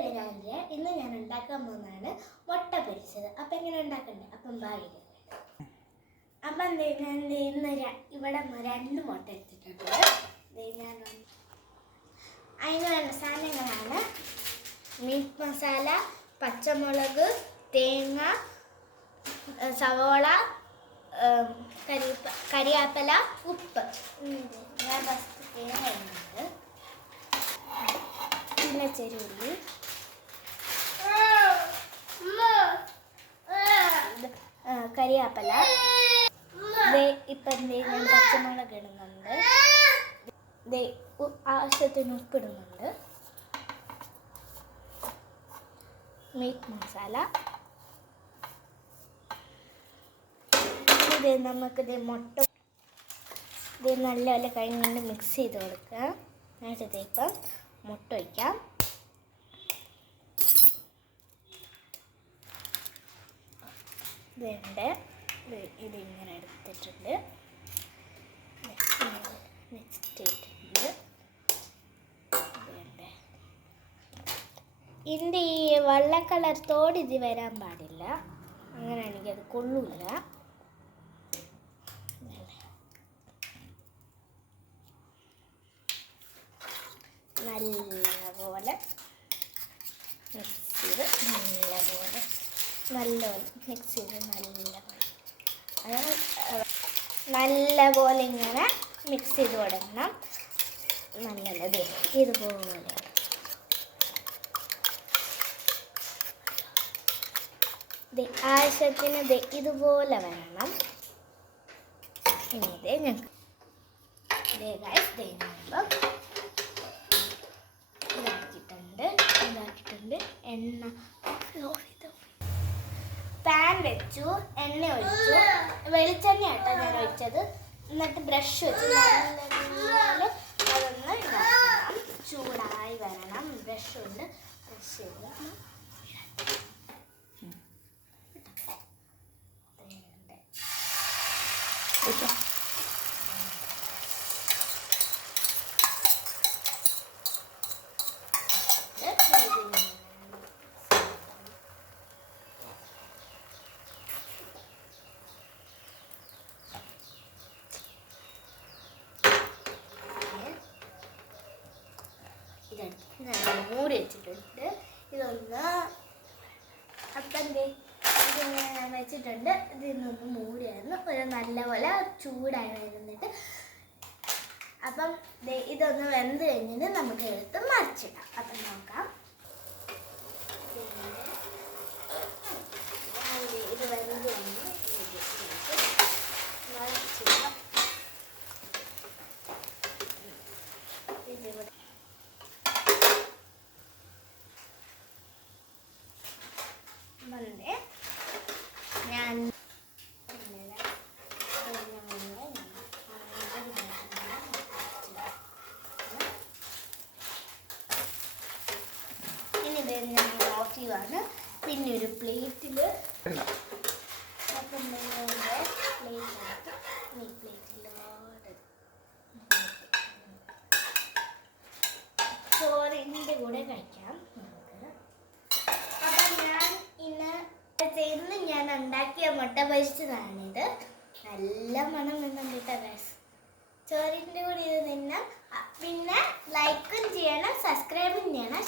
പേര് രാജ. ഇന്ന് ഞാൻ ഉണ്ടാക്കാൻ പോകുന്നതാണ് മുട്ട പൊരിച്ചത്. അപ്പം എങ്ങനെ ഉണ്ടാക്കണ്ടേ? അപ്പം ഭാഗ്യം. അപ്പം ഞാൻ ഇന്ന് ഇവിടെ 2 മുട്ട എടുത്തിട്ടുണ്ട്. ഞാൻ അതിന് വേണ്ട സാധനങ്ങളാണ് മീറ്റ് മസാല, പച്ചമുളക്, തേങ്ങ, സവോള, കരിയാപ്പല, ഉപ്പ്. ഞാൻ ഫസ്റ്റ് തേങ്ങ ഇടുന്നുണ്ട്, പിന്നെ ചെറുള്ളി, കരിയാപ്പല, ഇപ്പം ഞാൻ പച്ചമുളക് ഇടുന്നുണ്ട്, ആവശ്യത്തിന് ഉപ്പിടുന്നുണ്ട്, മീറ്റ് മസാല. ഇത് നമുക്കിത് മുട്ട ഇത് നല്ലപോലെ കഴിഞ്ഞുകൊണ്ട് മിക്സ് ചെയ്ത് കൊടുക്കുക. എന്നിട്ട് ഇപ്പം മുട്ട വയ്ക്കാം. ഇതുണ്ട്, ഇതിങ്ങനെ എടുത്തിട്ടുണ്ട്, നെക്സ്റ്റ് ഇട്ടിട്ടുണ്ട്. ഇതിൻ്റെ ഈ വെള്ള കളർ തോട് ഇത് വരാൻ പാടില്ല, അങ്ങനെയാണെങ്കിൽ അത് കൊള്ളൂല. നല്ലപോലെ മിക്സ് ചെയ്ത് നല്ലപോലെ മിക്സ് ചെയ്ത് നല്ലപോലെ ഇങ്ങനെ മിക്സ് ചെയ്ത് കൊടുക്കണം. നല്ലത് ഇതുപോലെ ആവശ്യത്തിന് ഇതുപോലെ വരണം. ഇനി ഞങ്ങൾക്ക് ഇതാക്കിയിട്ടുണ്ട്. എണ്ണ പാൻ വെച്ചു, എണ്ണ ഒഴിച്ചു, വെളിച്ചെണ്ണ ആട്ടോ ഞാൻ ഒഴിച്ചത്. എന്നിട്ട് ബ്രഷ് വെച്ച് അതൊന്ന് ചൂടായി വരണം. ബ്രഷ് കൊണ്ട് ബ്രഷ് ചെയ്ത് മൂടി വെച്ചിട്ടുണ്ട്. ഇതൊന്ന് അപ്പം ഇതിങ്ങനെ ഞാൻ വെച്ചിട്ടുണ്ട്. ഇതിനൊന്ന് മൂടിയായിരുന്നു ഒരു നല്ലപോലെ ചൂടായി വരുന്നിട്ട്. അപ്പം ഇതൊന്ന് വെന്ത് കഴിഞ്ഞിട്ട് നമുക്ക് എടുത്ത് മറിച്ചിടാം. അപ്പം നോക്കാം. ഇത് വെന്ത് കഴിഞ്ഞ് മറിച്ചിടാം. ഇതിവിടെ ഞാൻ ഇനി ഞാൻ ഓഫ് ചെയ്യുവാണ്. പിന്നെ ഒരു പ്ലേറ്റിൽ ചോറിൻ്റെ കൂടെ കഴിക്കാം നമുക്ക്. അപ്പം ഞാൻ ഉണ്ടാക്കിയ മുട്ട പൊരിച്ചതാണിത്. നല്ല മണം വരുന്നുണ്ട് ഗൈസ്. ചോറിൻ്റെ കൂടെ ഇത് തിന്നാം. പിന്നെ ലൈക്കും ചെയ്യണം, സബ്സ്ക്രൈബും ചെയ്യണം,